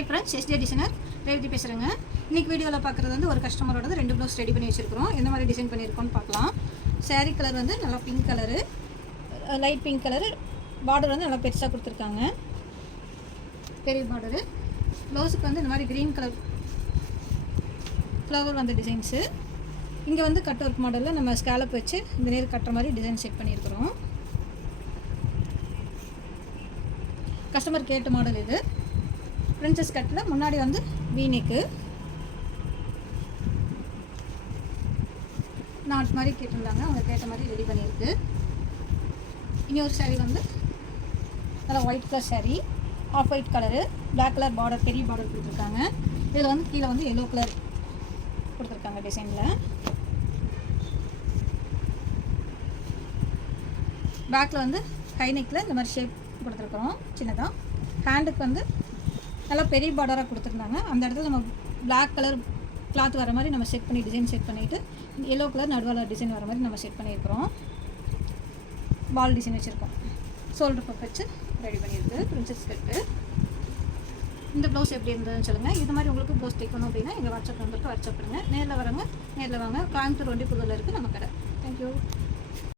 Hi friends, yesterday designer Revathi பேசுகிறேங்க. இன்றைக்கி வீடியோவில் பார்க்குறது வந்து ஒரு கஸ்டமரோட 2 ப்ளவுஸ் ரெடி பண்ணி வச்சுருக்கிறோம். எந்த மாதிரி டிசைன் பண்ணியிருக்கோன்னு பார்க்கலாம். சாரீ கலர் வந்து நல்லா pink colour, light pink colour, border வந்து நல்லா பெருசாக கொடுத்துருக்காங்க, பெரிய பார்டரு. ப்ளவுஸுக்கு வந்து இந்த மாதிரி க்ரீன் கலர் ஃப்ளவர் வந்த டிசைன்ஸு. இங்கே வந்து கட் ஒர்க் மாடலில் நம்ம ஸ்கேலப் வச்சு இந்த நேர் கட்டுற மாதிரி டிசைன் செட் பண்ணியிருக்கிறோம். கஸ்டமர் கேட்ட மாடல் இது. பிரின்சஸ் கட்டில் முன்னாடி வந்து வீனெக்கு நாட் மாதிரி கேட்டிருந்தாங்க, அவங்க கேட்ட மாதிரி ரெடி பண்ணியிருக்கு. இனி ஒரு சாரீ வந்து நல்லா white colour sari, off white colour, black colour border, பெரிய பார்டர் கொடுத்துருக்காங்க. இதில் வந்து கீழே வந்து எல்லோ கலர் கொடுத்துருக்காங்க டிசைனில். பேக்கில் வந்து ஹை நெக்கில் இந்த மாதிரி ஷேப் கொடுத்துருக்குறோம் சின்னதாக. ஹேண்டுக்கு வந்து நல்லா பெரிய பார்டராக கொடுத்துருந்தாங்க. அந்த இடத்துல நம்ம பிளாக் கலர் கிளாத் வர மாதிரி நம்ம செட் பண்ணி டிசைன் செட் பண்ணிவிட்டு எல்லோ கலர் நடுவால் டிசைன் வர மாதிரி நம்ம செட் பண்ணியிருக்கிறோம். பால் டிசைன் வச்சுருக்கோம். ஷோல்டர் பக் வச்சு ரெடி பண்ணியிருக்கு பிரின்சஸ் கட்டு. இந்த ப்ளவுஸ் எப்படி இருந்ததுன்னு சொல்லுங்கள். இது மாதிரி உங்களுக்கு ப்ளவுஸ் தைக்கணும் அப்படின்னா எங்கள் வாட்ஸ்அப் நம்பருக்கு வாட்ஸ்அப் பண்ணுங்கள். நேரில் வரவங்க நேரில் வாங்க. கோயம்புத்தூர் வண்டி புதுவில் இருக்குது நம்ம கடை. தேங்க்யூ.